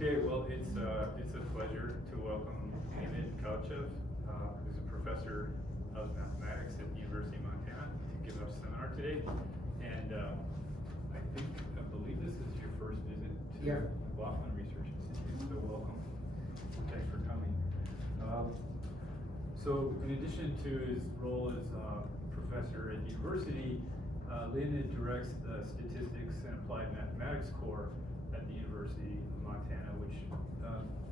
Okay, well, it's a pleasure to welcome Leonid Kalachev, who's a professor of mathematics at the University of Montana, to give us a seminar today. And I believe this is your first visit to McLaughlin Research Institute, so welcome. Thanks for coming. So in addition to his role as professor at the university, Leonid directs the Statistics and Applied Mathematics Core at the University of Montana, which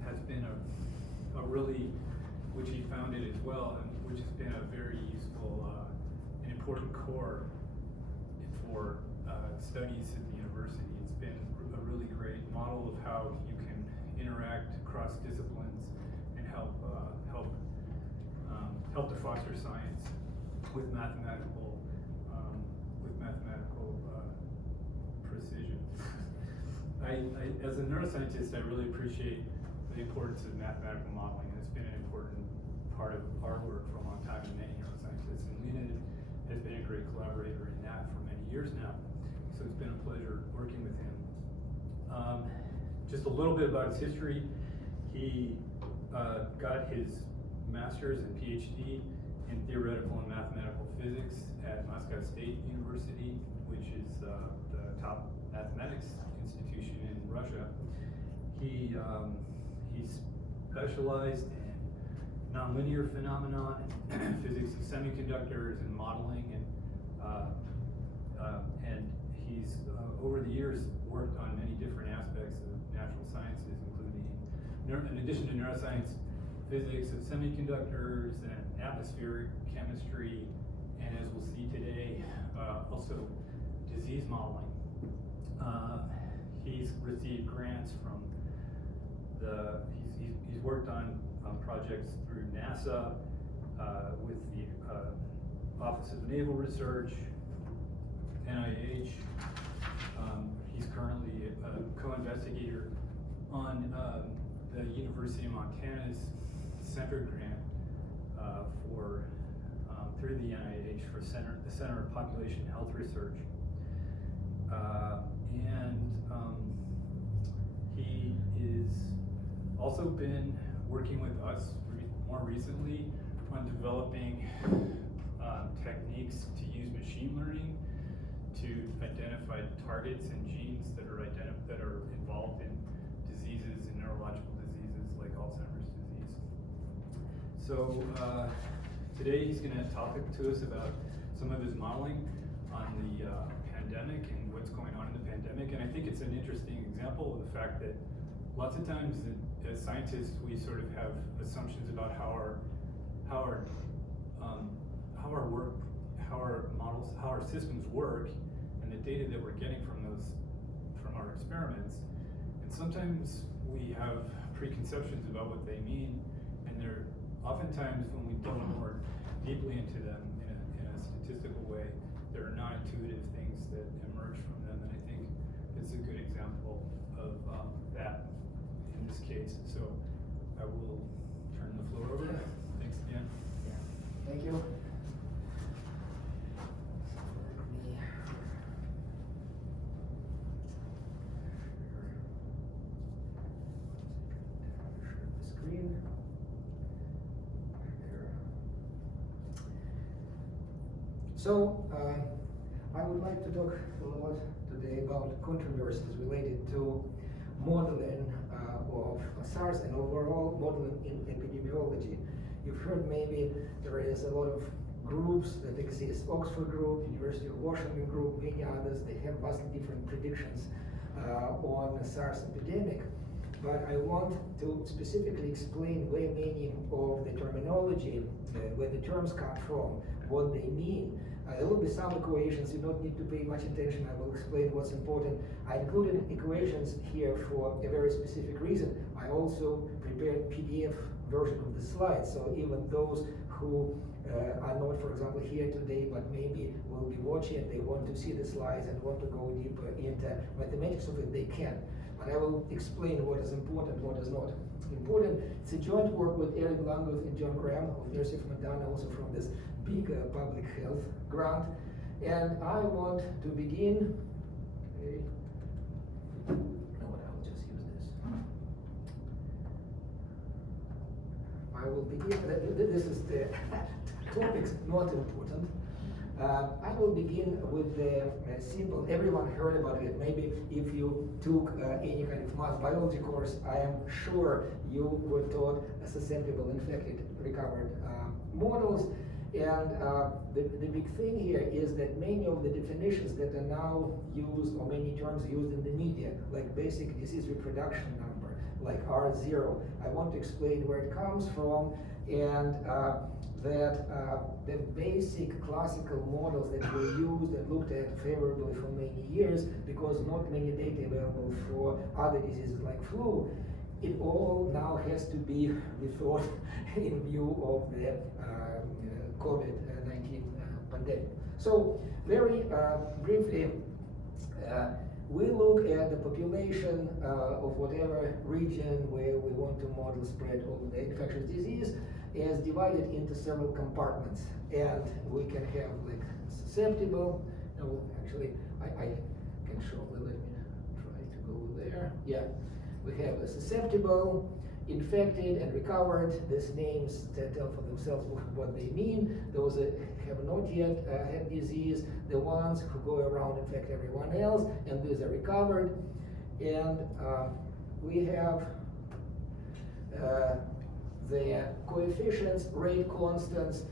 has been a really, which he founded as well, and which has been a very useful and important core for studies at the university. It's been a really great model of how you can interact across disciplines and help to foster science with mathematical precision. As a neuroscientist, I really appreciate the importance of mathematical modeling, and it's been an important part of our work for a long time in many neuroscientists. And Leonid has been a great collaborator in that for many years now, so it's been a pleasure working with him. Just a little bit about his history. He got his master's and PhD in theoretical and mathematical physics at Moscow State University, which is the top mathematics institution in Russia. He specialized in nonlinear phenomena and physics of semiconductors and modeling, and he's over the years worked on many different aspects of natural sciences, including, in addition to neuroscience, physics of semiconductors and atmospheric chemistry, and as we'll see today, also disease modeling. He's received grants from he's worked on projects through NASA, with the Office of Naval Research, NIH. He's currently a co-investigator on the University of Montana's Center grant through the NIH for the Center of Population Health Research. He is also been working with us more recently on developing techniques to use machine learning to identify targets and genes that are involved in diseases and neurological diseases like Alzheimer's disease. So today he's going to talk to us about some of his modeling on the pandemic and what's going on in the pandemic. And I think it's an interesting example of the fact that lots of times as scientists we sort of have assumptions about how our models, how our systems work, and the data that we're getting from our experiments. And sometimes we have preconceptions about what they mean, and they're oftentimes, when we delve more deeply into them in a statistical way, there are non-intuitive things that emerge from them, and I think it's a good example of that in this case. So I will turn the floor over. Thanks again. Yeah. Thank you. So, I would like to talk a lot today about controversies related to modeling of SARS and overall modeling in epidemiology. You've heard maybe there is a lot of groups that exist: Oxford Group, University of Washington Group, many others. They have vastly different predictions on the SARS epidemic. But I want to specifically explain where many of the terminology, where the terms come from, what they mean. There will be some equations, you don't need to pay much attention, I will explain what's important. I included equations here for a very specific reason. I also prepared PDF version of the slides, so even those who are not, for example, here today, but maybe will be watching, they want to see the slides and want to go deeper into mathematics of it, they can. But I will explain what is important, what is not important. It's a joint work with Eric Langworth and John Graham of the University of Montana, also from this big public health grant. And I want to begin. Okay. No, I will just use this. will begin. This is the topics not important. I will begin with the simple, everyone heard about it. Maybe if you took any kind of mass biology course, I am sure you were taught susceptible, infected, recovered models. And the big thing here is that many of the definitions that are now used, or many terms used in the media, like basic disease reproduction number, like R0, I want to explain where it comes from, and that the basic classical models that were used and looked at favorably for many years, because not many data available for other diseases like flu, it all now has to be rethought in view of the COVID-19 pandemic. So very briefly, we look at the population of whatever region where we want to model spread of the infectious disease as divided into several compartments. And we can have like susceptible, no, actually, I can show, let me try to go there. Yeah, we have a susceptible, infected, and recovered. These names tell for themselves what they mean. Those that have not yet had disease, the ones who go around infect everyone else, and these are recovered. And we have the coefficients, rate constants.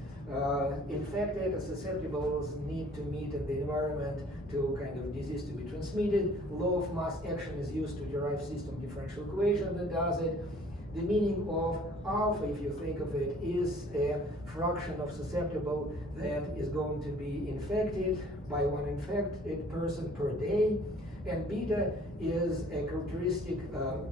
Infected and susceptibles need to meet in the environment to kind of disease to be transmitted. Law of mass action is used to derive system differential equation that does it. The meaning of alpha, if you think of it, is a fraction of susceptible that is going to be infected by one infected person per day. And beta is a characteristic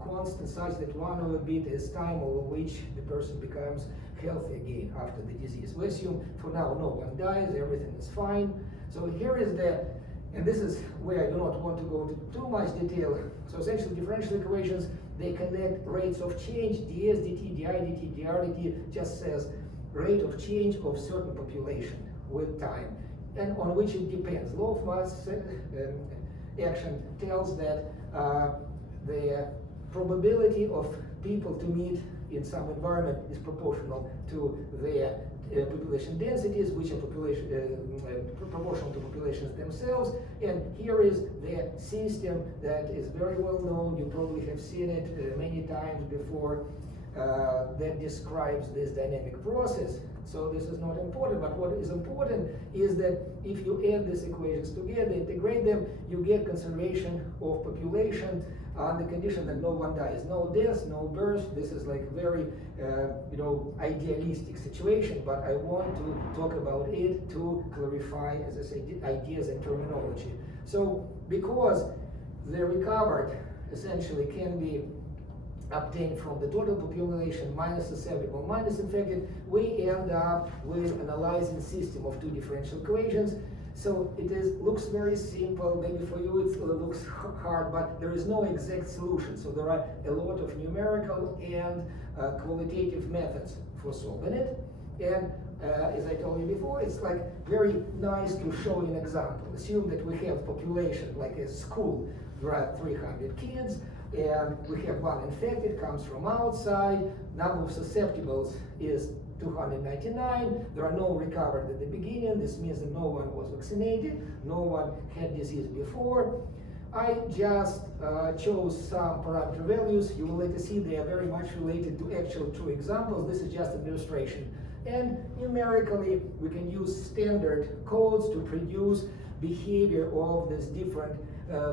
constant such that 1 over beta is time over which the person becomes healthy again after the disease. We assume for now no one dies, everything is fine. So here is the, and this is where I do not want to go into too much detail. So essentially differential equations, they connect rates of change, ds dt, di dt, dr dt, just says rate of change of certain population with time, and on which it depends. Law of mass action tells that the probability of people to meet in some environment is proportional to their population densities, which are proportional to populations themselves. And here is the system that is very well known. You probably have seen it many times before, that describes this dynamic process. So this is not important, but what is important is that if you add these equations together, integrate them, you get conservation of population on the condition that no one dies. No deaths, no births. This is like very, idealistic situation, but I want to talk about it to clarify, as I say, ideas and terminology. So because the recovered essentially can be obtained from the total population minus susceptible minus infected, we end up with analyzing system of two differential equations. So it looks very simple. Maybe for you it looks hard, but there is no exact solution. So there are a lot of numerical and qualitative methods for solving it. And as I told you before, it's like very nice to show an example. Assume that we have population like a school. There are 300 kids, and we have one infected, comes from outside. Number of susceptibles is 299. There are no recovered at the beginning. This means that no one was vaccinated, no one had disease before. I just chose some parameter values. You will later see they are very much related to actual true examples. This is just an illustration. And numerically, we can use standard codes to produce behavior of these different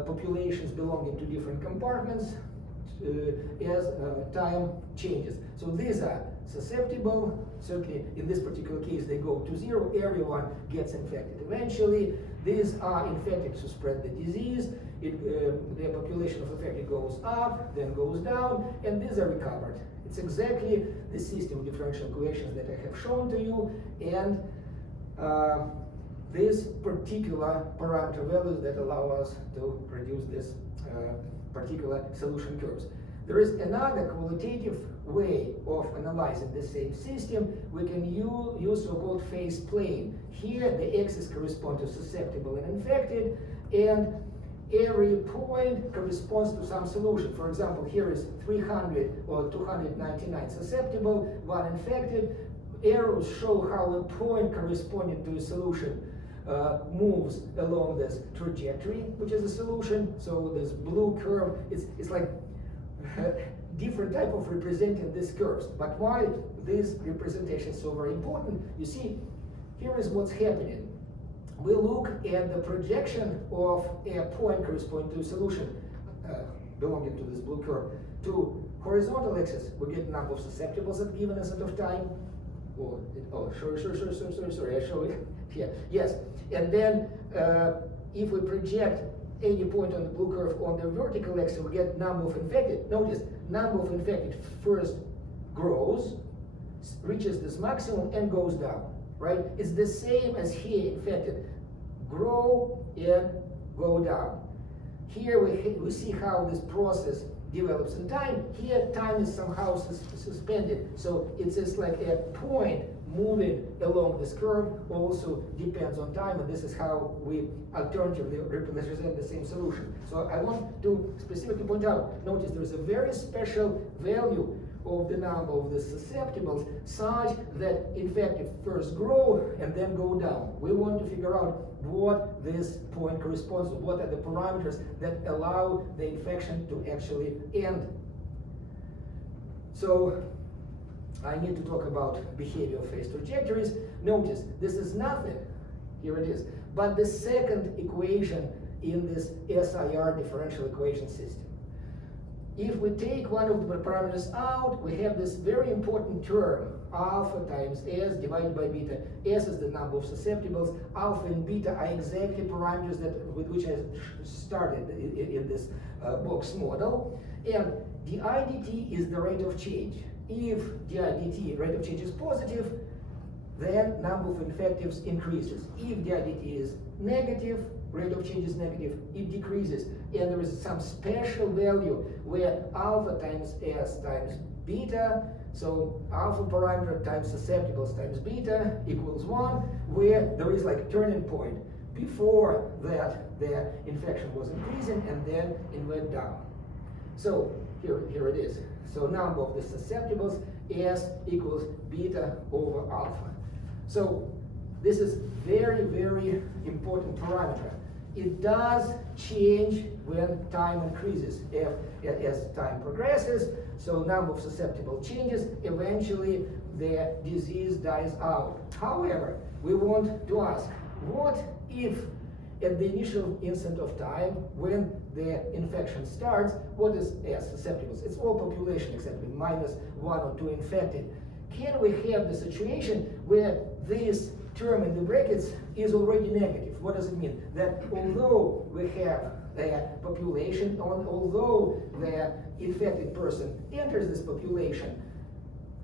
populations belonging to different compartments as time changes. So these are susceptible. Certainly, in this particular case, they go to 0. Everyone gets infected eventually. These are infected to spread the disease. The population of affected goes up, then goes down, and these are recovered. It's exactly the system of differential equations that I have shown to you, and these particular parameter values that allow us to produce this particular solution curves. There is another qualitative way of analyzing the same system. We can use so-called phase plane. Here, the x's correspond to susceptible and infected, and every point corresponds to some solution. For example, here is 300 or 299 susceptible, 1 infected. Arrows show how a point corresponding to a solution moves along this trajectory, which is a solution. So this blue curve, it's like different type of representing these curves. But why this representation is so very important? You see, here is what's happening. We look at the projection of a point corresponding to a solution belonging to this blue curve. To horizontal axis, we get number of susceptibles at given instant of time. Sorry, I show it here. Yes, and then if we project any point on the blue curve on the vertical axis, we get number of infected. Notice, number of infected first grows, reaches this maximum, and goes down. Right? It's the same as here, infected. Grow and go down. Here we see how this process develops in time. Here, time is somehow suspended. So it's just like a point moving along this curve also depends on time, and this is how we alternatively represent the same solution. So I want to specifically point out, notice there's a very special value of the number of the susceptibles such that infected first grow and then go down. We want to figure out what this point corresponds to, what are the parameters that allow the infection to actually end. So I need to talk about behavior of phase trajectories. Notice, this is nothing, here it is, but the second equation in this SIR differential equation system. If we take one of the parameters out, we have this very important term, alpha times S divided by beta. S is the number of susceptibles. Alpha and beta are exactly parameters with which I started in this box model. And the IDT is the rate of change. If the IDT, rate of change, is positive, then number of infectives increases. If the IDT is negative, rate of change is negative, it decreases. And there is some special value where alpha times S times beta, so alpha parameter times susceptibles times beta equals 1, where there is like a turning point. Before that, the infection was increasing and then it went down. So here it is. So number of the susceptibles, S equals beta over alpha. So this is very, very important parameter. It does change when time increases. As time progresses, so number of susceptible changes, eventually the disease dies out. However, we want to ask, what if at the initial instant of time, when the infection starts, what is S, susceptibles? It's all population except minus 1 or 2 infected. Can we have the situation where this term in the brackets is already negative? What does it mean? That although we have a population, although the infected person enters this population,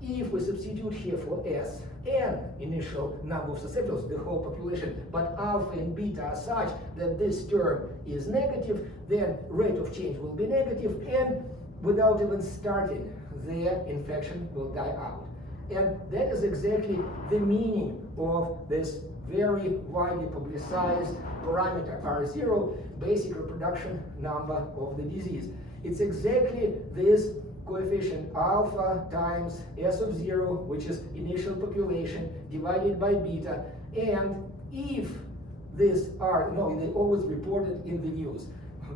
if we substitute here for S and initial number of susceptibles, the whole population, but alpha and beta are such that this term is negative, then rate of change will be negative, and without even starting, the infection will die out. And that is exactly the meaning of this very widely publicized parameter R0, basic reproduction number of the disease. It's exactly this coefficient alpha times S of 0, which is initial population, divided by beta. And if this R, they always reported in the news,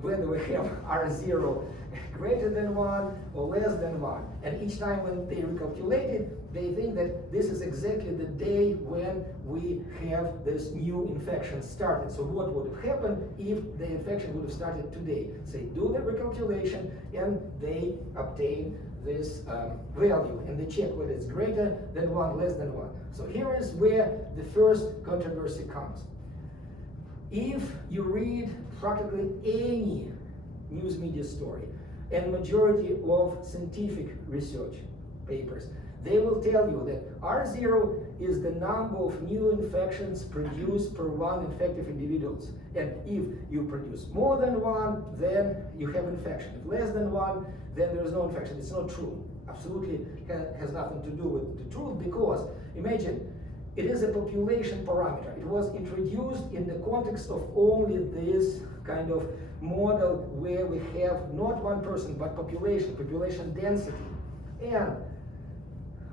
whether we have R0 greater than 1 or less than 1. And each time when they recalculate it, they think that this is exactly the day when we have this new infection started. So what would have happened if the infection would have started today? Say, do the recalculation, and they obtain this value, and they check whether it's greater than 1, less than 1. So here is where the first controversy comes. If you read practically any news media story and majority of scientific research papers, they will tell you that R0 is the number of new infections produced per 1 infective individuals. And if you produce more than 1, then you have infection. If less than 1, then there is no infection. It's not true. Absolutely has nothing to do with the truth, because imagine, it is a population parameter. It was introduced in the context of only this kind of model where we have not one person but population density. And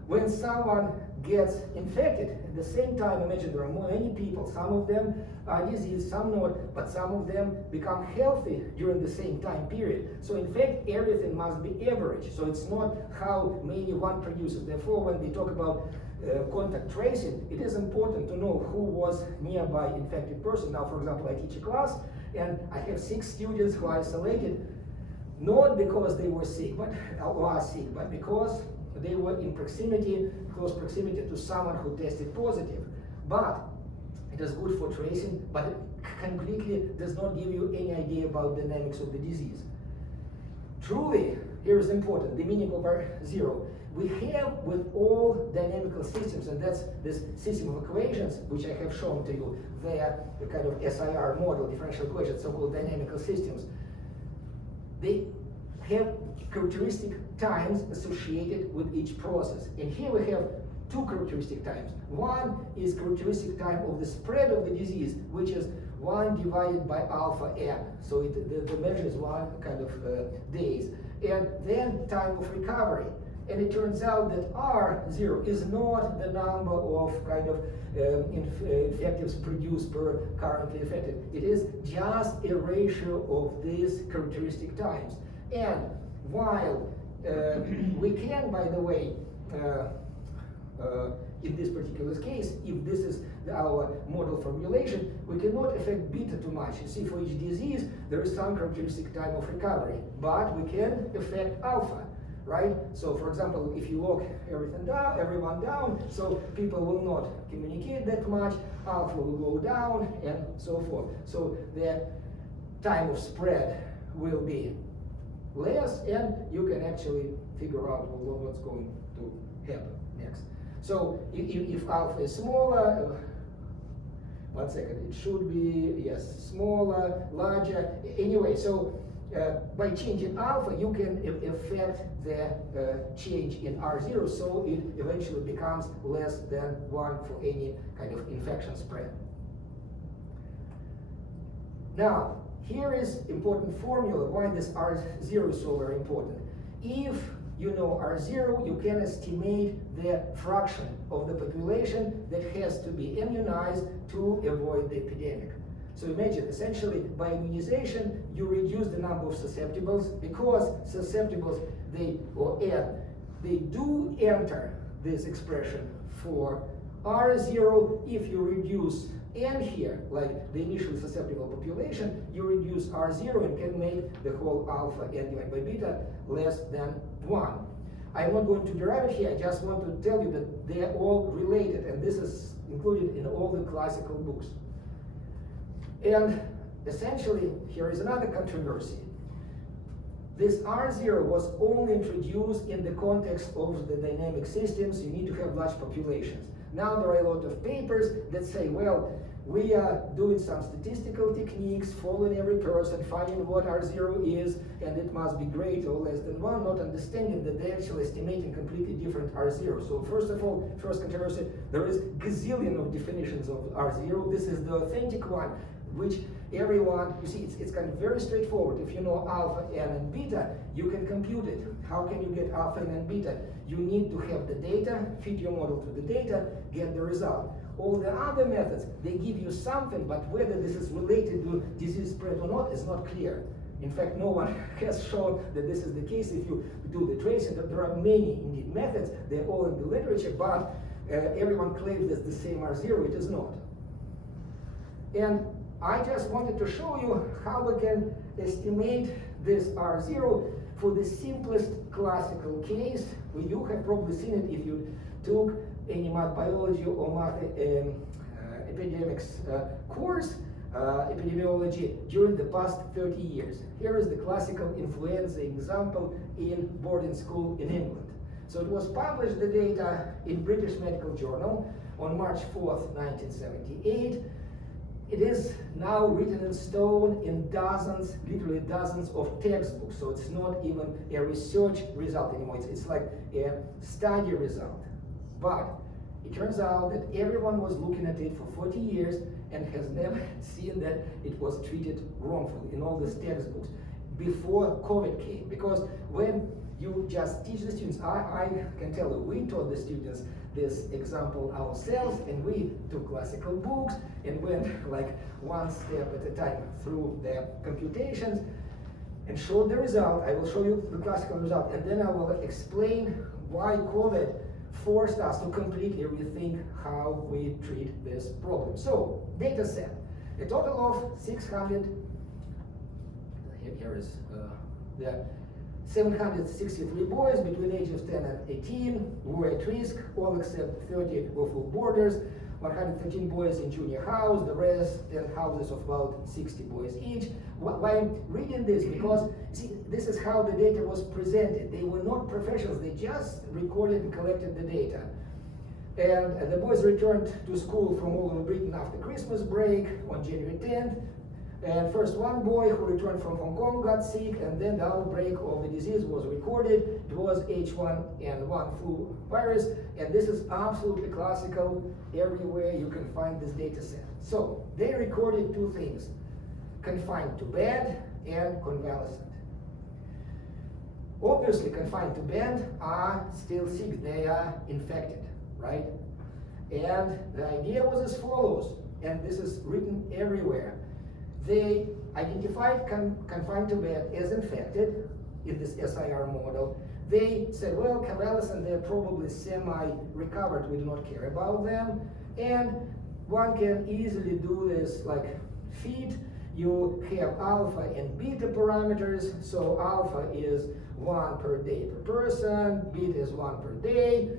when someone gets infected, at the same time, imagine there are many people, some of them are diseased, some not, but some of them become healthy during the same time period. So in fact, everything must be average. So it's not how many one produces. Therefore, when we talk about contact tracing, it is important to know who was nearby infected person. Now, for example, I teach a class, and I have 6 students who are isolated, not because they were sick, but are sick, but because they were in close proximity to someone who tested positive. But it is good for tracing, but it completely does not give you any idea about the dynamics of the disease. Truly, here is important, the meaning of R0. We have with all dynamical systems, and that's this system of equations, which I have shown to you, they are the kind of SIR model, differential equations, so-called dynamical systems. They have characteristic times associated with each process. And here we have 2 characteristic times. One is characteristic time of the spread of the disease, which is 1 divided by alpha n. So the measure is 1 kind of days. And then time of recovery. And it turns out that R0 is not the number of kind of infectives produced per currently infected. It is just a ratio of these characteristic times. And while we can, by the way, in this particular case, if this is our model formulation, we cannot affect beta too much. You see, for each disease, there is some characteristic time of recovery, but we can affect alpha, right? So, for example, if you lock everyone down, so people will not communicate that much, alpha will go down, and so forth. So the time of spread will be less, and you can actually figure out what's going to happen next. So if alpha is smaller, 1 second, it should be, yes, smaller, larger. Anyway, so by changing alpha, you can affect the change in R0, so it eventually becomes less than 1 for any kind of infection spread. Now, here is important formula why this R0 is so very important. If you know R0, you can estimate the fraction of the population that has to be immunized to avoid the epidemic. So imagine, essentially, by immunization, you reduce the number of susceptibles, because susceptibles, they do enter this expression for R0. If you reduce N here, like the initially susceptible population, you reduce R0 and can make the whole alpha N divided by beta less than 1. I'm not going to derive it here, I just want to tell you that they are all related, and this is included in all the classical books. And essentially, here is another controversy. This R0 was only introduced in the context of the dynamic systems. You need to have large populations. Now there are a lot of papers that say, well, we are doing some statistical techniques, following every person, finding what R0 is, and it must be greater or less than 1, not understanding that they're actually estimating completely different R0. So first of all, first controversy, there is gazillion of definitions of R0. This is the authentic one, which everyone, you see, it's kind of very straightforward. If you know alpha, n, and beta, you can compute it. How can you get alpha, n, and beta? You need to have the data, fit your model to the data, get the result. All the other methods, they give you something, but whether this is related to disease spread or not is not clear. In fact, no one has shown that this is the case. If you do the tracing, there are many indeed methods, they're all in the literature, but everyone claims it's the same R0, it is not. And I just wanted to show you how we can estimate this R0 for the simplest classical case. You have probably seen it if you took any math biology or math epidemics course, epidemiology, during the past 30 years. Here is the classical influenza example in boarding school in England. So it was published, the data, in British Medical Journal on March 4th, 1978. It is now written in stone in dozens, literally dozens of textbooks. So it's not even a research result anymore. It's like a study result. But It turns out that everyone was looking at it for 40 years and has never seen that it was treated wrongfully in all these textbooks before COVID came. Because when you just teach the students, I can tell you, we taught the students this example ourselves, and we took classical books and went like one step at a time through the computations and showed the result. I will show you the classical result, and then I will explain why COVID forced us to completely rethink how we treat this problem. So, data set. A total of 600, here is the 763 boys between ages 10 and 18 were at risk, all except 30 were full boarders, 113 boys in junior house, the rest 10 houses of about 60 boys each. Why I'm reading this? Because, see, this is how the data was presented. They were not professionals, they just recorded and collected the data. And the boys returned to school from all over Britain after Christmas break on January 10th. And first one boy who returned from Hong Kong got sick, and then the outbreak of the disease was recorded. It was H1N1 flu virus, and this is absolutely classical. Everywhere you can find this data set. So they recorded two things: confined to bed and convalescent. Obviously, confined to bed are still sick, they are infected, right? And the idea was as follows, and this is written everywhere. They identified confined to bed as infected in this SIR model. They said, well, convalescent, they're probably semi-recovered, we do not care about them. And one can easily do this like feet. You have alpha and beta parameters. So alpha is 1 per day per person, beta is 1 per day.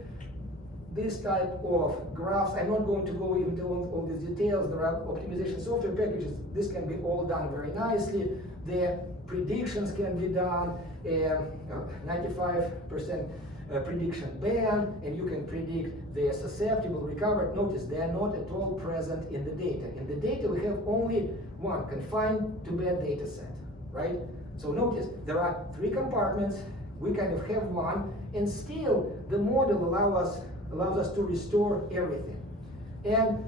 This type of graphs, I'm not going to go into all these details. There are optimization software packages. This can be all done very nicely. The predictions can be done, 95% prediction band, and you can predict the susceptible, recovered. Notice they are not at all present in the data. In the data, we have only one confined to bed data set, right? So notice there are 3 compartments. We kind of have one, and still the model allows us to restore everything. And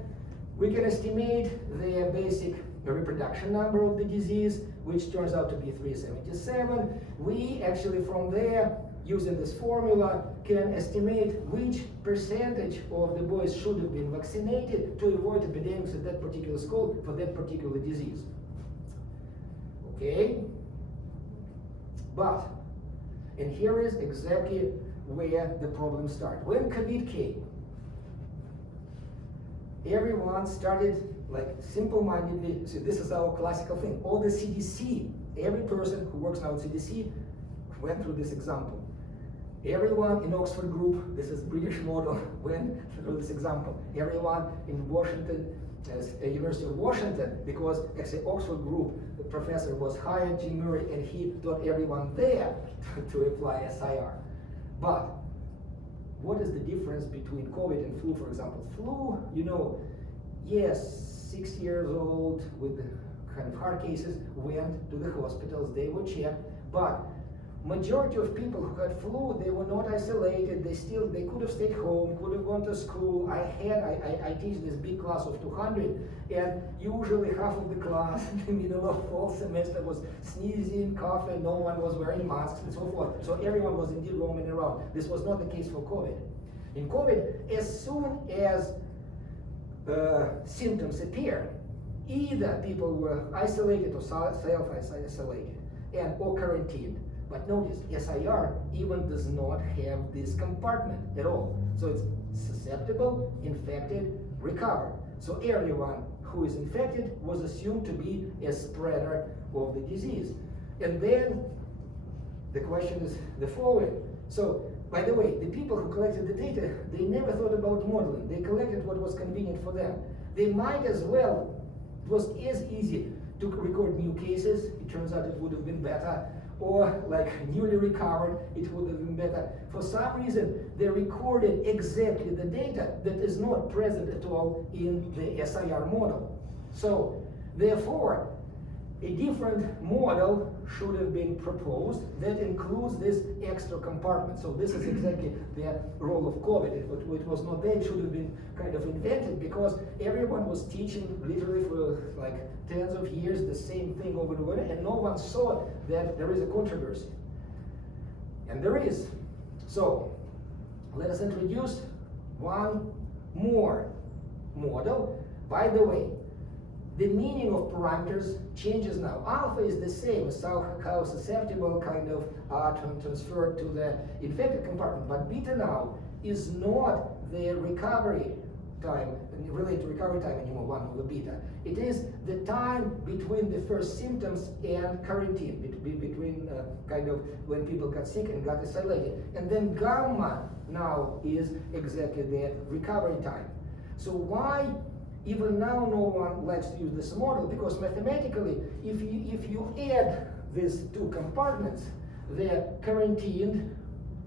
we can estimate the basic reproduction number of the disease, which turns out to be 377. We actually from there, using this formula, can estimate which percentage of the boys should have been vaccinated to avoid epidemics at that particular school for that particular disease. Okay? But, and here is exactly where the problem started. When COVID came, everyone started like simple-mindedly, so this is our classical thing. All the CDC, every person who works now at CDC went through this example. Everyone in Oxford group, this is British model, went through this example. Everyone in Washington, University of Washington, because actually Oxford group, the professor was hired, Jim Murray, and he taught everyone there to apply SIR. But what is the difference between COVID and flu, for example? Flu, you know, yes, 6 years old with kind of heart cases went to the hospitals, they were checked, but majority of people who had flu, they were not isolated, they could have stayed home, could have gone to school. I teach this big class of 200, and usually half of the class in the middle of fall semester was sneezing, coughing, no one was wearing masks and so forth. So everyone was indeed roaming around. This was not the case for COVID. In COVID, as soon as symptoms appeared, either people were isolated or self-isolated and or quarantined. But notice, SIR even does not have this compartment at all. So it's susceptible, infected, recovered. So everyone who is infected was assumed to be a spreader of the disease. And then the question is the following. So, by the way, the people who collected the data, they never thought about modeling. They collected what was convenient for them. They might as well, it was as easy to record new cases. It turns out it would have been better. Or like newly recovered, it would have been better. For some reason, they recorded exactly the data that is not present at all in the SIR model. So, therefore, a different model should have been proposed that includes this extra compartment. So this is exactly the role of COVID. It was not there, it should have been kind of invented because everyone was teaching literally for like tens of years the same thing over and over, and no one saw that there is a controversy. And there is. So let us introduce one more model. By the way, the meaning of parameters changes now. Alpha is the same, so how susceptible kind of are transferred to the infected compartment, but beta now is not the recovery time, related to recovery time anymore, 1 over beta. It is the time between the first symptoms and quarantine, between kind of when people got sick and got isolated. And then gamma now is exactly the recovery time. So why even now no one likes to use this model? Because mathematically, if you add these two compartments, they're quarantined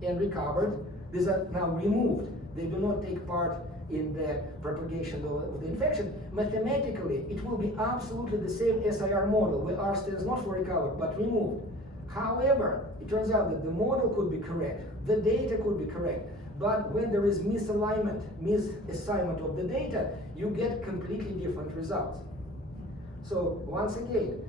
and recovered, these are now removed. They do not take part in the propagation of the infection. Mathematically, it will be absolutely the same SIR model, where R stands not for recovered, but removed. However, it turns out that the model could be correct, the data could be correct, but when there is misalignment, misassignment of the data, you get completely different results. So once again,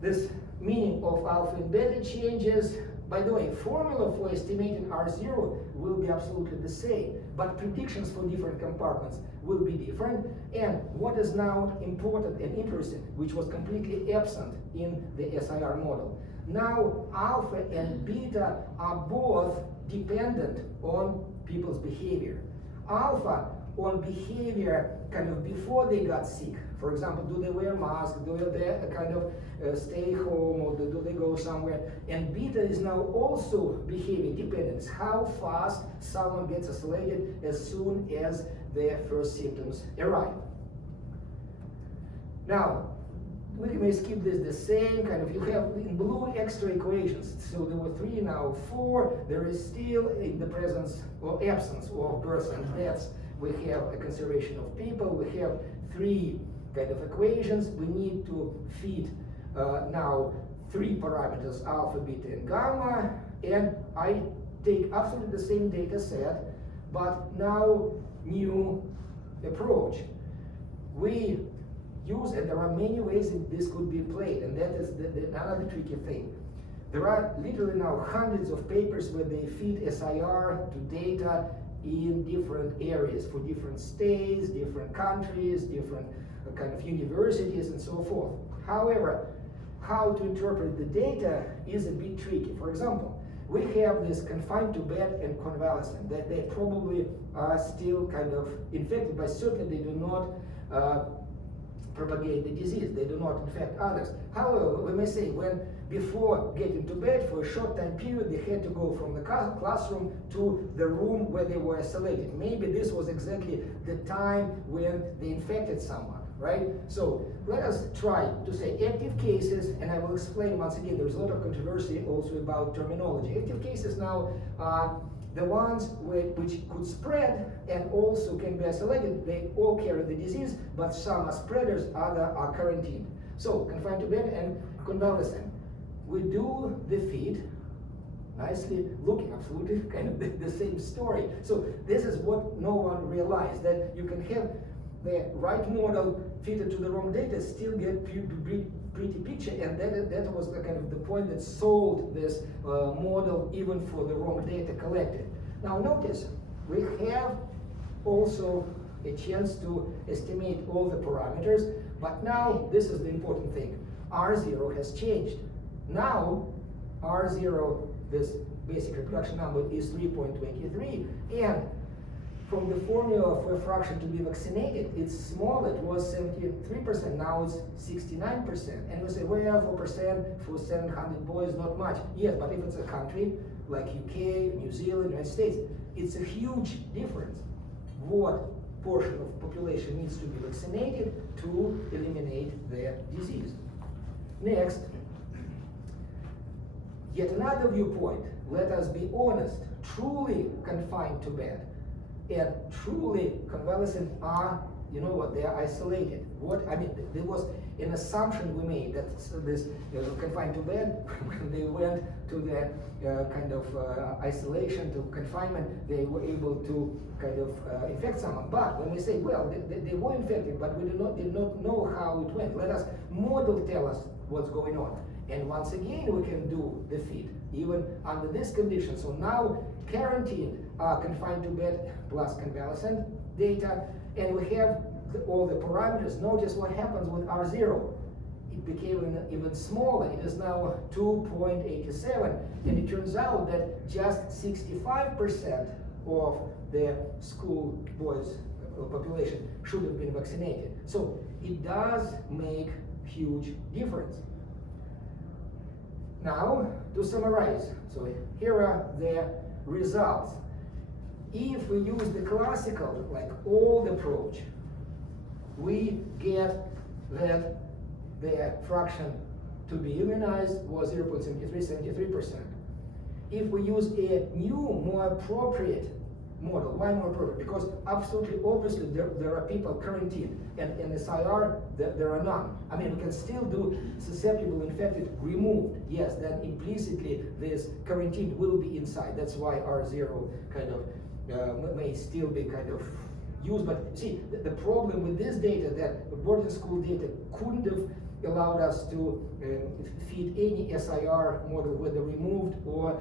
this meaning of alpha and beta changes. By the way, formula for estimating R0 will be absolutely the same, but predictions for different compartments will be different. And what is now important and interesting, which was completely absent in the SIR model, now alpha and beta are both dependent on people's behavior. Alpha on behavior kind of before they got sick. For example, do they wear masks, do they kind of stay home, or do they go somewhere? And beta is now also behavior dependent. It's how fast someone gets isolated as soon as their first symptoms arrive. Now, we may skip this, the same kind of, you have in blue extra equations. So there were 3, now 4. There is still in the presence or absence of births and deaths. We have a conservation of people. We have 3 kind of equations. We need to feed now 3 parameters, alpha, beta, and gamma. And I take absolutely the same data set, but now new approach. We use, and there are many ways that this could be played, and that is another tricky thing. There are literally now hundreds of papers where they feed SIR to data in different areas for different states, different countries, different kind of universities, and so forth. However, how to interpret the data is a bit tricky. For example, we have this confined to bed and convalescent, that they probably are still kind of infected, but certainly they do not propagate the disease. They do not infect others. However, we may say when before getting to bed for a short time period, they had to go from the classroom to the room where they were isolated. Maybe this was exactly the time when they infected someone, right? So let us try to say active cases, and I will explain once again, there's a lot of controversy also about terminology. Active cases now are the ones which could spread and also can be isolated. They all carry the disease, but some are spreaders, others are quarantined. So confined to bed and convalescent. We do the feed, nicely looking, absolutely kind of the same story. So this is what no one realized, that you can have the right model fitted to the wrong data, still get pretty picture, and that was the kind of the point that sold this model even for the wrong data collected. Now notice, we have also a chance to estimate all the parameters, but now this is the important thing. R0 has changed. Now R0, this basic reproduction number, is 3.23, and from the formula for a fraction to be vaccinated, it's small. It was 73%, now it's 69%. And we say, well, 4% for 700 boys, not much. Yes, but if it's a country like UK, New Zealand, United States, it's a huge difference. What portion of population needs to be vaccinated to eliminate the disease? Next, yet another viewpoint. Let us be honest, truly confined to bed and truly convalescent are, you know what, they are isolated. What I mean, there was an assumption we made that this confined to bed, when they went to the kind of isolation, to confinement, they were able to kind of infect someone. But when we say, well, they were infected, but we did not know how it went. Let us model tell us what's going on. And once again, we can do the fit, even under this condition. So now quarantined are confined to bed plus convalescent data, and we have all the parameters. Notice what happens with R0. It became even smaller. It is now 2.87, and it turns out that just 65% of the school boys population should have been vaccinated. So it does make huge difference. Now, to summarize, so here are the results. If we use the classical, like old approach, we get that the fraction to be immunized was 0.73%. If we use a new, more appropriate model, why more appropriate? Because absolutely, obviously, there are people quarantined, and in SIR, there are none. I mean, we can still do susceptible infected removed. Yes, then implicitly, this quarantine will be inside. That's why R0 kind of may still be kind of used. But see, the problem with this data, that the boarding school data couldn't have allowed us to feed any SIR model, whether removed or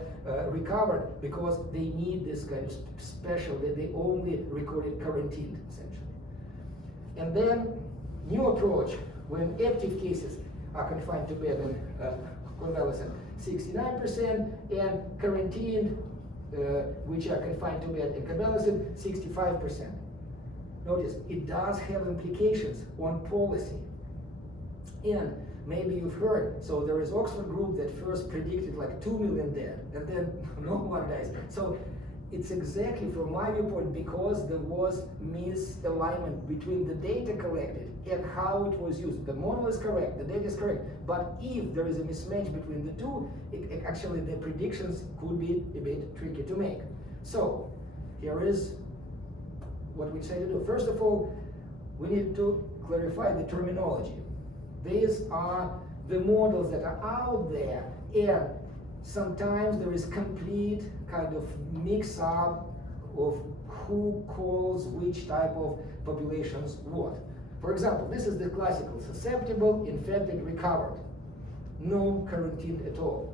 recovered, because they need this kind of special, that they only recorded quarantined, essentially. And then, new approach, when active cases are confined to bed and convalescent, 69%, and quarantined, which are confined to bed and convalescent, 65%. Notice, it does have implications on policy. And maybe you've heard, so there is Oxford group that first predicted like 2 million dead, and then no one dies. So it's exactly, from my viewpoint, because there was misalignment between the data collected and how it was used. The model is correct, the data is correct, but if there is a mismatch between the two, actually the predictions could be a bit tricky to make. So here is what we say to do. First of all, we need to clarify the terminology. These are the models that are out there, and sometimes there is complete kind of mix-up of who calls which type of populations what. For example, this is the classical: susceptible, infected, recovered. No quarantine at all.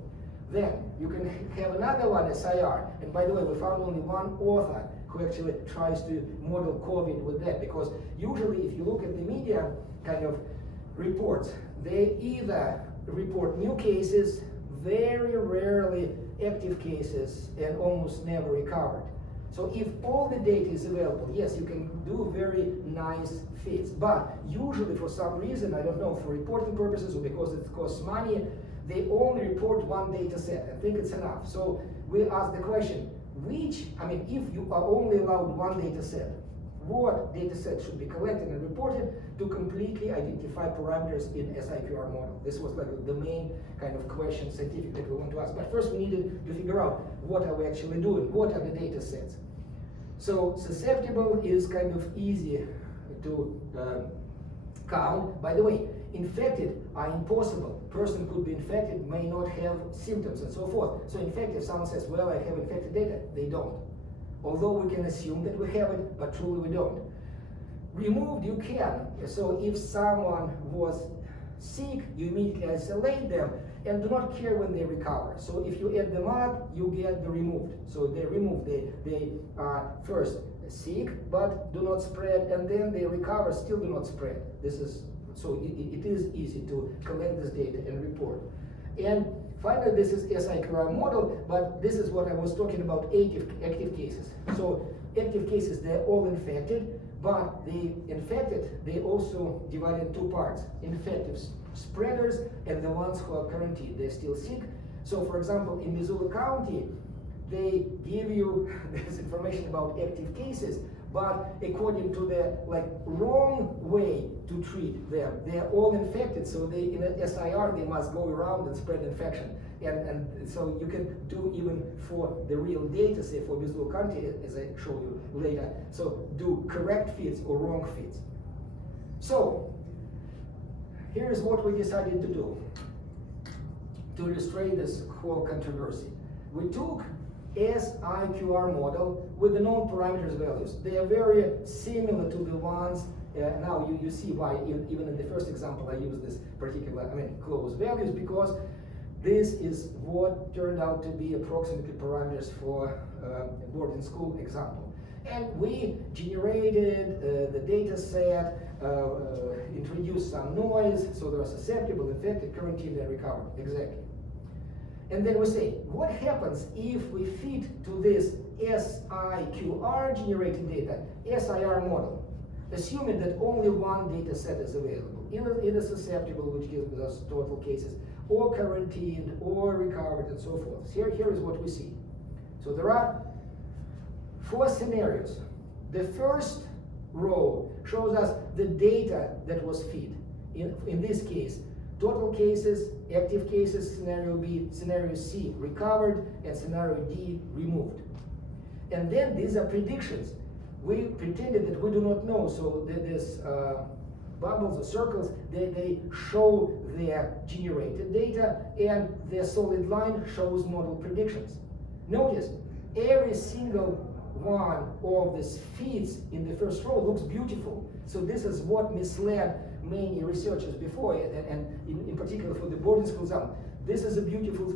Then you can have another one, SIR, and by the way, we found only one author who actually tries to model COVID with that, because usually if you look at the media kind of reports, they either report new cases, very rarely active cases, and almost never recovered. So if all the data is available, yes, you can do very nice fits, but usually for some reason, I don't know, for reporting purposes or because it costs money, they only report one data set. I think it's enough. So we ask the question, if you are only allowed one data set, what data set should be collected and reported to completely identify parameters in SIQR model? This was like the main kind of question scientific that we want to ask. But first we needed to figure out what are we actually doing, what are the data sets. So susceptible is kind of easy to count. By the way, infected are impossible. Person could be infected, may not have symptoms and so forth. So in fact, if someone says, well, I have infected data, they don't. Although we can assume that we have it, but truly we don't. Removed, you can. So if someone was sick, you immediately isolate them and do not care when they recover. So if you add them up, you get the removed. So they removed, they are first sick, but do not spread, and then they recover, still do not spread. This is, so it is easy to collect this data and report. And finally, this is SIQR model, but this is what I was talking about, active cases. So active cases, they're all infected, but the infected, they also divide in two parts: infective spreaders and the ones who are quarantined, they're still sick. So for example, in Missoula County, they give you this information about active cases, but according to the wrong way to treat them. They are all infected, so they, in a SIR, they must go around and spread infection. And so you can do even for the real data, say for Missoula County, as I show you later, so do correct fits or wrong fits. So Here's what we decided to do to illustrate this whole controversy. We took SIQR model with the known parameters values. They are very similar to the ones, now you see why even in the first example I used this particular, closed values, because this is what turned out to be approximately parameters for boarding school example. And we generated the data set, introduced some noise, so they are susceptible, infected, quarantined, and recovered. Exactly. And then we say, what happens if we feed to this SIQR generated data, SIR model, assuming that only one data set is available, either susceptible, which gives us total cases, or quarantined, or recovered, and so forth. Here is what we see. So there are 4 scenarios. The first row shows us the data that was fed. In this case, total cases, active cases, scenario B, scenario C, recovered, and scenario D, removed. And then these are predictions. We pretended that we do not know, so these bubbles or circles, they show their generated data, and the solid line shows model predictions. Notice, every single one of these feeds in the first row looks beautiful. So this is what misled many researchers before, and in particular for the boarding school exam. This is a beautiful,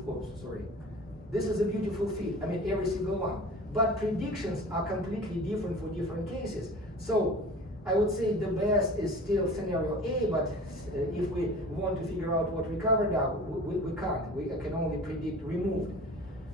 this is a beautiful feed, every single one. But predictions are completely different for different cases. So I would say the best is still scenario A, but if we want to figure out what recovered are, we can't. We can only predict removed.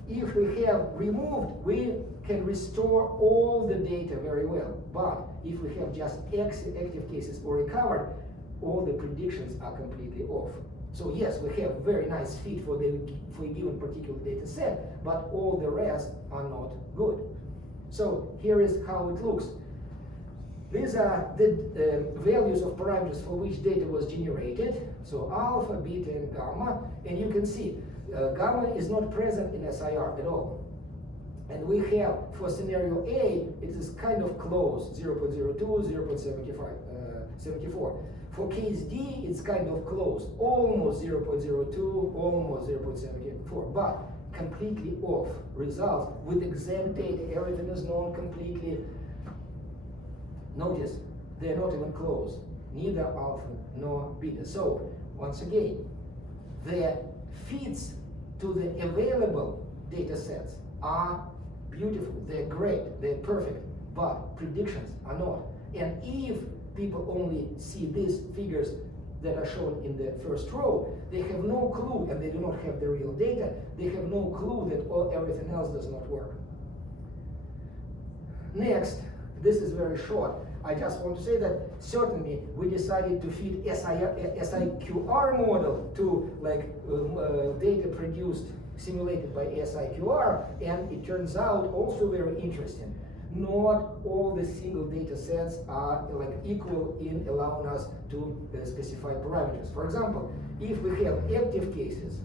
If we have removed, we can restore all the data very well. But if we have just active cases or recovered, all the predictions are completely off. So yes, we have very nice fit for a given particular data set, but all the rest are not good. So here is how it looks. These are the values of parameters for which data was generated. So alpha, beta, and gamma. And you can see gamma is not present in SIR at all. And we have, for scenario A, it is kind of close, 0.02, 0.74. For case D, it's kind of close, almost 0.02, almost 0.74, but completely off results with exact data. Everything is known completely. Notice, they're not even close, neither alpha nor beta. So, once again, the feeds to the available data sets are beautiful, they're great, they're perfect, but predictions are not. And if people only see these figures that are shown in the first row, they have no clue, and they do not have the real data, they have no clue that everything else does not work. Next, this is very short. I just want to say that certainly we decided to feed SIQR model to data produced, simulated by SIQR, and it turns out also very interesting. Not all the single data sets are equal in allowing us to specify parameters. For example, if we have active cases,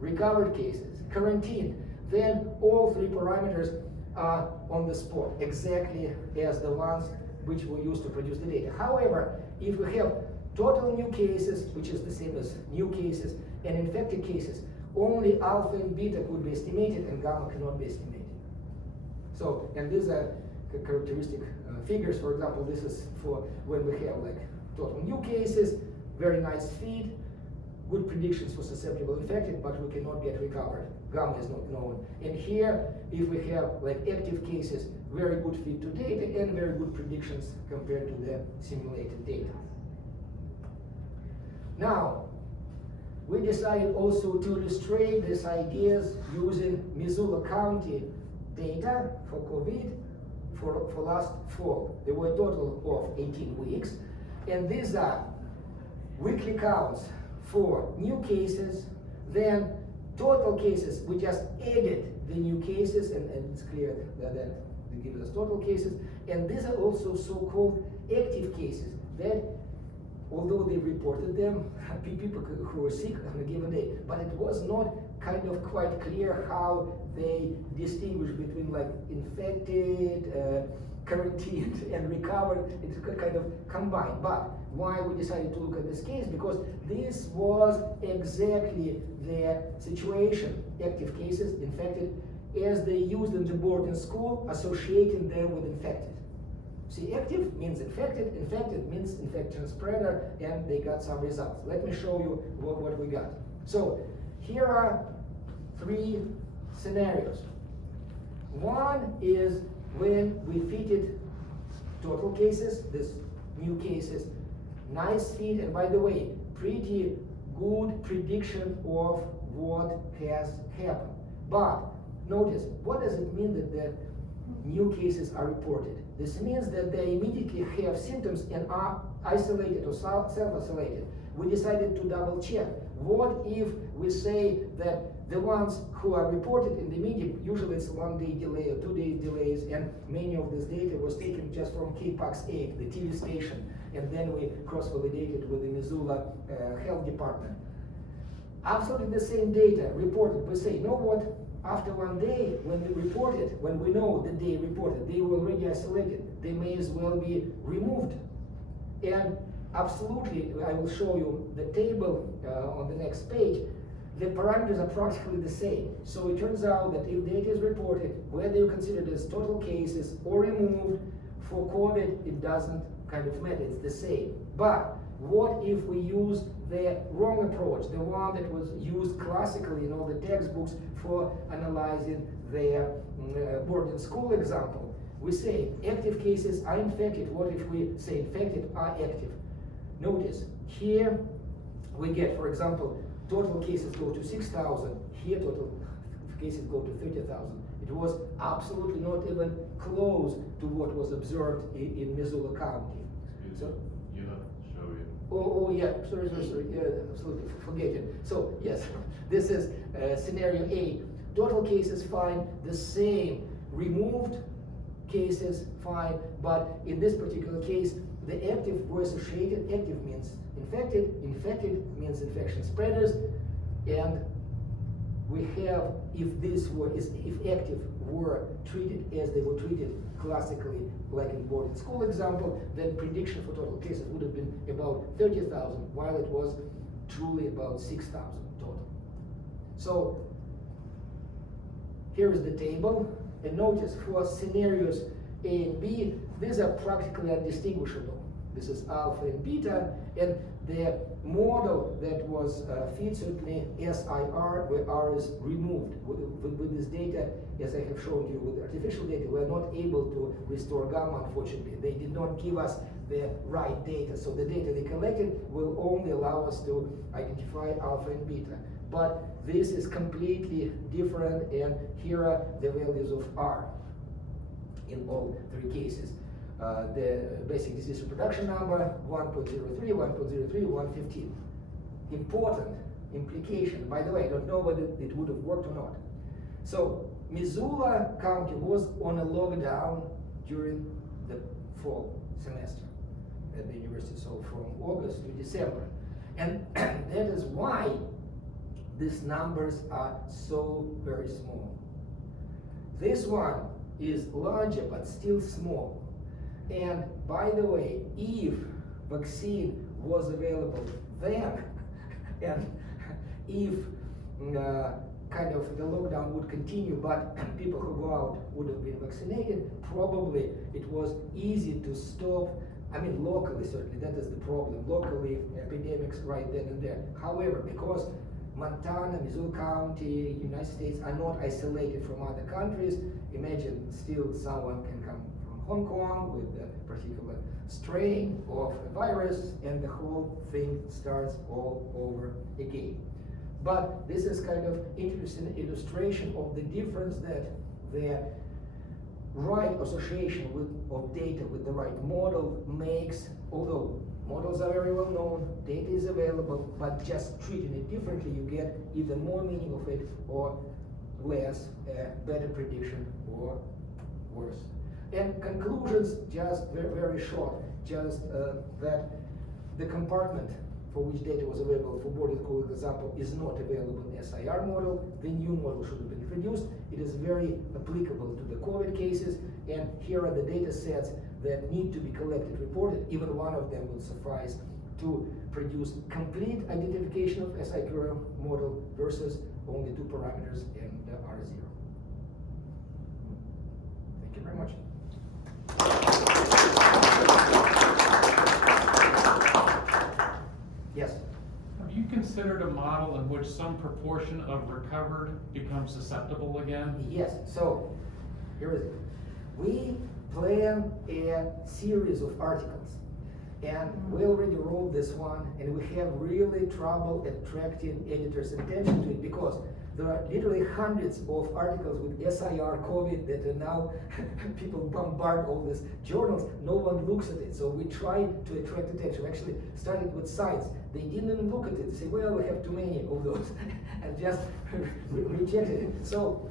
recovered cases, quarantine, then all 3 parameters are on the spot, exactly as the ones which we use to produce the data. However, if we have total new cases, which is the same as new cases, and infected cases, only alpha and beta could be estimated and gamma cannot be estimated. So, and these are the characteristic figures. For example, this is for when we have total new cases, very nice feed, good predictions for susceptible infected, but we cannot get recovered. Gamma is not known. And here, if we have active cases, very good feed to data and very good predictions compared to the simulated data. Now, we decided also to illustrate these ideas using Missoula County data for COVID for last fall. There were a total of 18 weeks, and these are weekly counts for new cases, then total cases. We just added the new cases, and it's clear that they give us total cases, and these are also so-called active cases that, although they reported them, people who were sick on a given day, but it was not kind of quite clear how they distinguish between infected, quarantined and recovered. It's kind of combined. But why we decided to look at this case? Because this was exactly the situation. Active cases, infected, as they used in the boarding school, associating them with infected. See, active means infected, infected means infection spreader, and they got some results. Let me show you what we got. So here are 3 scenarios. One is when we fitted total cases, this new cases, nice fit, and by the way, pretty good prediction of what has happened. But notice, what does it mean that the new cases are reported? This means that they immediately have symptoms and are isolated or self-isolated. We decided to double check. What if we say that the ones who are reported in the media, usually it's 1-day delay or 2-day delays, and many of this data was taken just from KPAX-8, the TV station, and then we cross-validated with the Missoula Health Department. Absolutely the same data reported. We say, you know what? After 1 day, when we reported, when we know that they reported, they were already isolated. They may as well be removed. And absolutely, I will show you the table on the next page. The parameters are practically the same. So it turns out that if data is reported, whether you consider it as total cases or removed, for COVID, it doesn't kind of matter, it's the same. But what if we use the wrong approach, the one that was used classically in all the textbooks for analyzing the boarding school example? We say active cases are infected. What if we say infected are active? Notice, here we get, for example, total cases go to 6,000. Here total cases go to 30,000. It was absolutely not even close to what was observed in Missoula County. So, you have to show it. Oh yeah, sorry, yeah, absolutely, forget it. So yes, this is scenario A. Total cases fine, the same. Removed cases fine, but in this particular case, the active were associated. Active means infected, infected means infection spreaders, and we have, if active were treated as they were treated classically, like in boarding school example, then prediction for total cases would have been about 30,000, while it was truly about 6,000 total. So here is the table, and notice for scenarios A and B, these are practically undistinguishable. This is alpha and beta, and the model that was fit certainly SIR, where R is removed. With this data, as I have shown you with artificial data, we are not able to restore gamma, unfortunately. They did not give us the right data, so the data they collected will only allow us to identify alpha and beta. But this is completely different, and here are the values of R in all 3 cases. The basic disease reproduction number, 1.03, 1.03, 115. Important implication. By the way, I don't know whether it would have worked or not. So Missoula County was on a lockdown during the fall semester at the university, so from August to December. And that is why these numbers are so very small. This one is larger but still small. And by the way, if vaccine was available then, and if kind of the lockdown would continue, but people who go out would have been vaccinated, probably it was easy to stop. I mean, locally, certainly, that is the problem. Locally, epidemics right then and there. However, because Montana, Missoula County, United States are not isolated from other countries, imagine still someone can come from Hong Kong with a particular strain of a virus, and the whole thing starts all over again. But this is kind of interesting illustration of the difference that the right association of data with the right model makes, although models are very well known, data is available, but just treating it differently, you get either more meaning of it or less, better prediction or worse. And conclusions, just very, very short, just that the compartment for which data was available for boarding school example is not available in SIR model. The new model should have been introduced. It is very applicable to the COVID cases, and here are the data sets that need to be collected, reported. Even one of them will suffice to produce complete identification of SIQR model versus only 2 parameters and R0. Thank you very much. Yes? Have you considered a model in which some proportion of recovered becomes susceptible again? Yes, so here is it. We plan a series of articles, and we already wrote this one, and we have really trouble attracting editors' attention to it because there are literally hundreds of articles with SIR COVID that are now people bombard all these journals. No one looks at it, so we tried to attract attention. We actually started with Science. They didn't even look at it. They say, well, we have too many of those, and just rejected it. So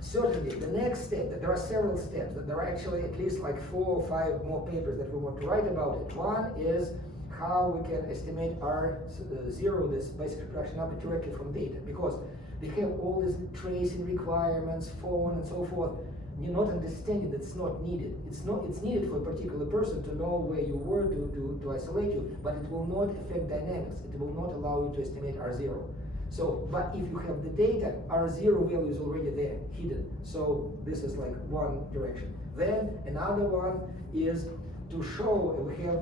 certainly, the next step, there are several steps, there are actually at least like 4 or 5 more papers that we want to write about it. One is how we can estimate R0, this basic reproduction number, directly from data, because they have all these tracing requirements, phone and so forth. You're not understanding that it's not needed. It's needed for a particular person to know where you were to isolate you, but it will not affect dynamics. It will not allow you to estimate R0. So, but if you have the data, R0 value is already there, hidden. So this is like one direction. Then another one is to show, we have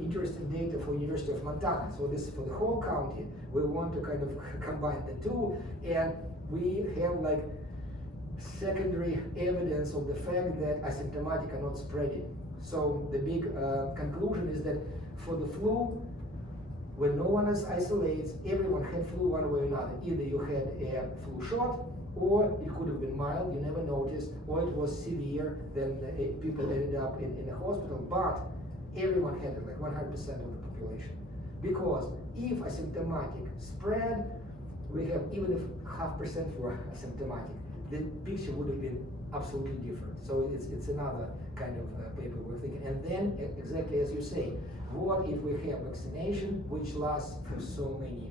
interesting data for University of Montana. So this is for the whole county. We want to kind of combine the two, and we have like secondary evidence of the fact that asymptomatic are not spreading. So the big conclusion is that for the flu, when no one is isolates, everyone had flu one way or another. Either you had a flu shot, or it could have been mild, you never noticed, or it was severe, then people ended up in the hospital, but everyone had it, like 100% of the population. Because if asymptomatic spread, we have, even if 0.5% were asymptomatic, the picture would have been absolutely different. So it's another kind of paper we're thinking. And then, exactly as you say, what if we have vaccination, which lasts for so many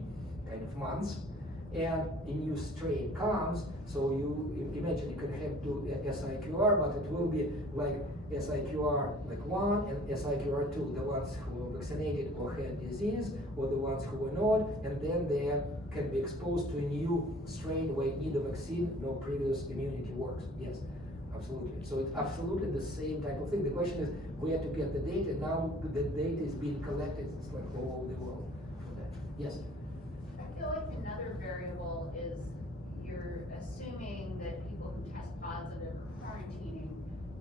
kind of months, and a new strain comes, so you imagine you can have two SIQR, but it will be like SIQR like 1 and SIQR 2, the ones who were vaccinated or had disease, or the ones who were not, and then they can be exposed to a new strain where you need a vaccine, no previous immunity works. Yes, absolutely. So it's absolutely the same type of thing. The question is where to get the data. Now the data is being collected, it's like all over the world for that. Yes? I feel like another variable is you're assuming that people who test positive are quarantining,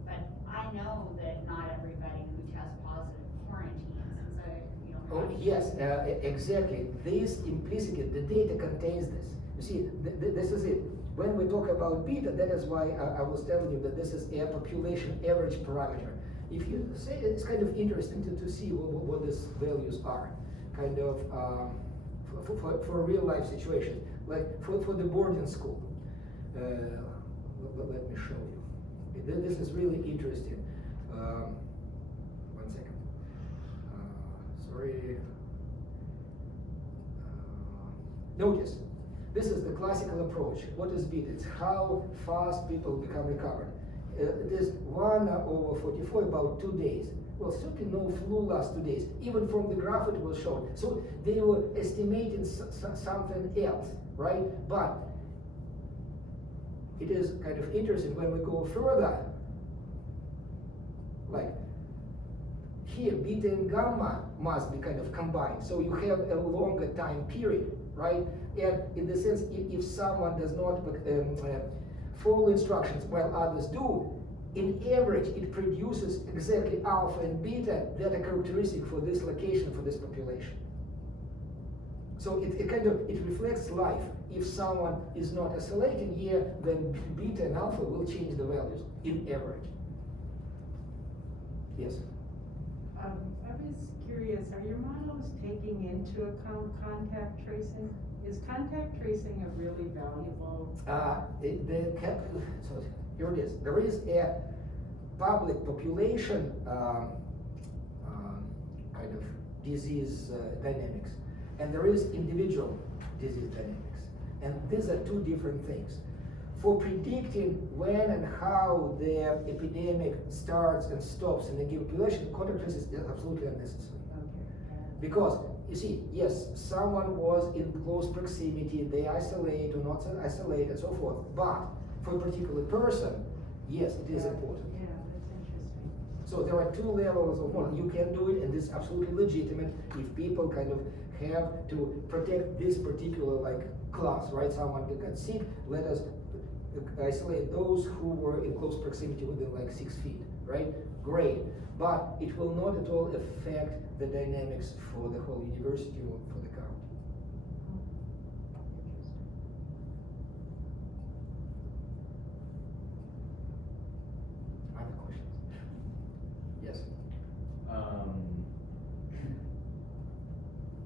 but I know that not everybody who tests positive quarantines, and so, you know. Oh, yes, exactly. This implicitly, the data contains this. You see, this is it. When we talk about beta, that is why I was telling you that this is a population average parameter. If you say, it's kind of interesting to see what these values are, kind of for real life situations, like for the boarding school. Let me show you. This is really interesting. 1 second. Sorry. Notice, this is the classical approach. What is beta? It's how fast people become recovered. It is 1/44, about 2 days. Well, certainly no flu last 2 days. Even from the graph it was shown. So they were estimating something else, right? But it is kind of interesting when we go further, like here, beta and gamma must be kind of combined. So you have a longer time period, right? And in the sense, if someone does not follow instructions while others do, in average, it produces exactly alpha and beta that are characteristic for this location, for this population. So it kind of, it reflects life. If someone is not isolating here, then beta and alpha will change the values in average. Yes? I was curious, are your models taking into account contact tracing? Is contact tracing a really valuable? So here it is. There is a public population kind of disease dynamics, and there is individual disease dynamics. And these are two different things. For predicting when and how the epidemic starts and stops in a given population, contact tracing is absolutely unnecessary. Because, you see, yes, someone was in close proximity, they isolate or not isolate and so forth, but for a particular person, yes, it is important. Yeah, that's interesting. So there are two levels of model. You can do it, and this is absolutely legitimate if people kind of have to protect this particular like class, right? Someone got sick, let us isolate those who were in close proximity within like 6 feet, right? Great, but it will not at all affect the dynamics for the whole university or for the county. Other questions? Yes.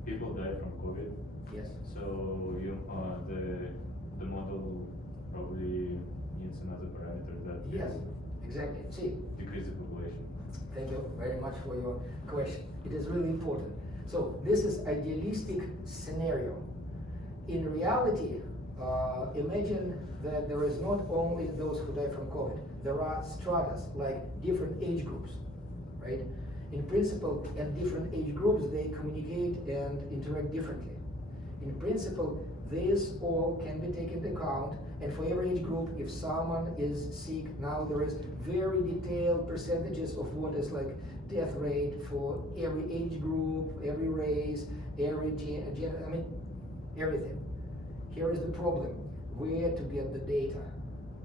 People die from COVID, Yes. so the model probably needs another parameter that Yes, exactly. See, decrease the population. thank you very much for your question. It is really important. So this is idealistic scenario. In reality, imagine that there is not only those who die from COVID. There are stratas, like different age groups, right? In principle, and different age groups, they communicate and interact differently. In principle, this all can be taken into account, and for every age group, if someone is sick, now there is very detailed percentages of what is like death rate for every age group, every race, every gender, I mean, everything. Here is the problem, where to get the data,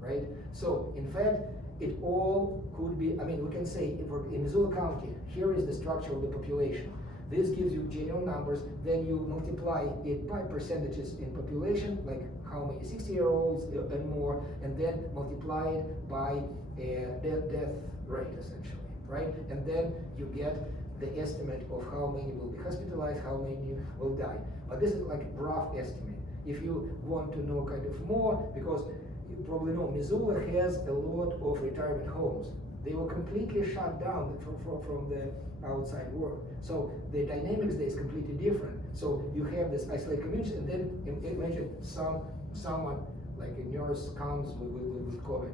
right? So, in fact, it all could be, I mean, we can say, in Missoula County, here is the structure of the population. This gives you general numbers, then you multiply it by percentages in population, like how many 60-year-olds and more, and then multiply it by death rate, essentially, right? And then you get the estimate of how many will be hospitalized, how many will die. But this is like a rough estimate. If you want to know kind of more, because you probably know Missoula has a lot of retirement homes. They were completely shut down from the outside world. So the dynamics there is completely different. So you have this isolated community, and then imagine someone like a nurse comes with COVID,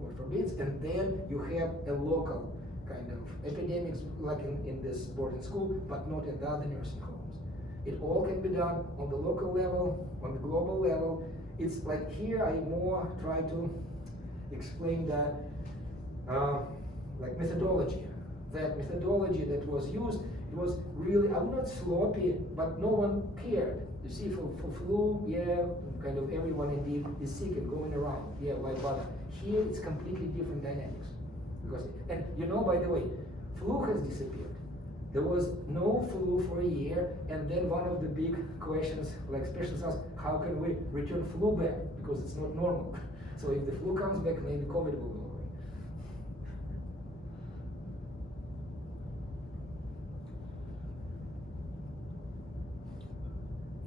God forbids, and then you have a local kind of epidemics like in this boarding school, but not in the other nursing homes. It all can be done on the local level, on the global level. It's like here I more try to explain that like methodology. That methodology that was used, it was really, I would not sloppy, but no one cared. You see, for flu, yeah, kind of everyone indeed is sick and going around, yeah, like bother. Here it's completely different dynamics. Because, and you know, by the way, flu has disappeared. There was no flu for a year, and then one of the big questions, like specialists ask, how can we return flu back? Because it's not normal. So if the flu comes back, maybe COVID will go away.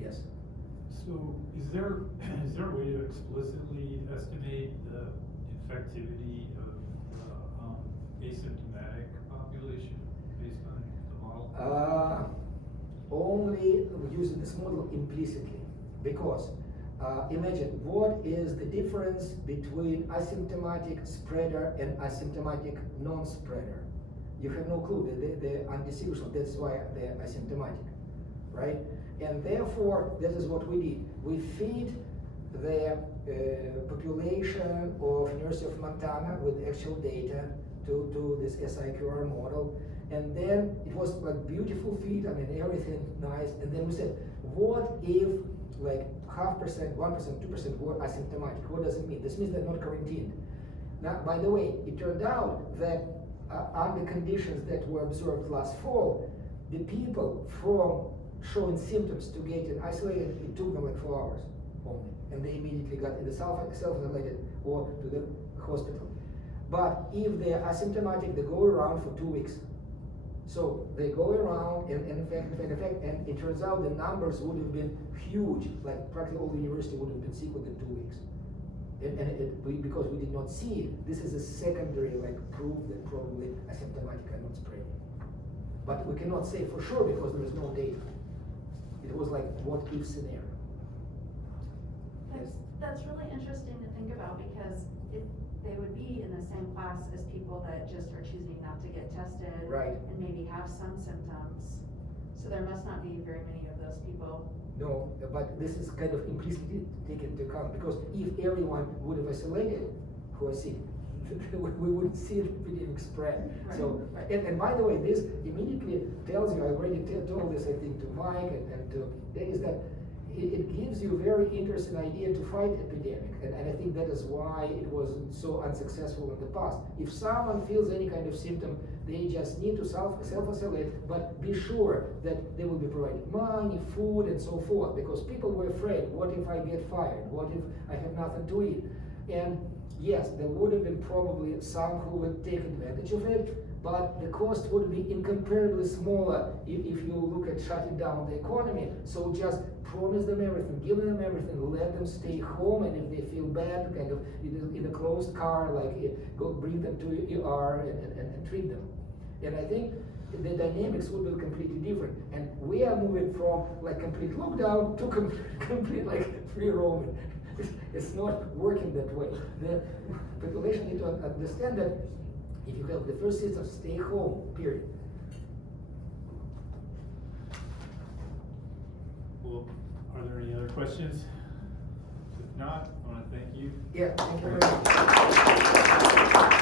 Yes. So is there a way to explicitly estimate the infectivity of the asymptomatic population based on the model? Only using this model implicitly, because imagine what is the difference between asymptomatic spreader and asymptomatic non-spreader. You have no clue. They're undistinguishable. That's why they're asymptomatic, right? And therefore, this is what we did. We feed the population of University of Montana with actual data to this SIQR model. And then it was like beautiful feed, I mean, everything nice. And then we said, what if like 0.5%, 1%, 2% were asymptomatic? What does it mean? This means they're not quarantined. Now, by the way, it turned out that under conditions that were observed last fall, the people from showing symptoms to getting isolated, it took them like 4 hours only. And they immediately got either self-isolated or to the hospital. But if they're asymptomatic, they go around for 2 weeks. So they go around and infect, and it turns out the numbers would have been huge, like practically all the university would have been sick within 2 weeks. Because we did not see it, this is a secondary like proof that probably asymptomatic are not spreading. But we cannot say for sure because there is no data. It was like what if scenario. That's really interesting to think about because they would be in the same class as people that just are choosing not to get tested. Right. And maybe have some symptoms. So there must not be very many of those people. No, but this is kind of implicitly taken into account because if everyone would have isolated who are sick, we wouldn't see the epidemic spread. Right. So, Right. and by the way, this immediately tells you, I already told this I think to Mike and to Dennis, that it gives you a very interesting idea to fight epidemic. And I think that is why it was so unsuccessful in the past. If someone feels any kind of symptom, they just need to self-isolate, but be sure that they will be provided money, food, and so forth, because people were afraid, what if I get fired? What if I have nothing to eat? And yes, there would have been probably some who would take advantage of it, but the cost would be incomparably smaller if you look at shutting down the economy. So just promise them everything, give them everything, let them stay home, and if they feel bad, kind of in a closed car, like go bring them to ER and treat them. And I think the dynamics would be completely different. And we are moving from like complete lockdown to complete like free roaming. It's not working that way. The population need to understand that if you have the first system, stay home, period. Well, are there any other questions? If not, I want to thank you. Yeah, thank you very much.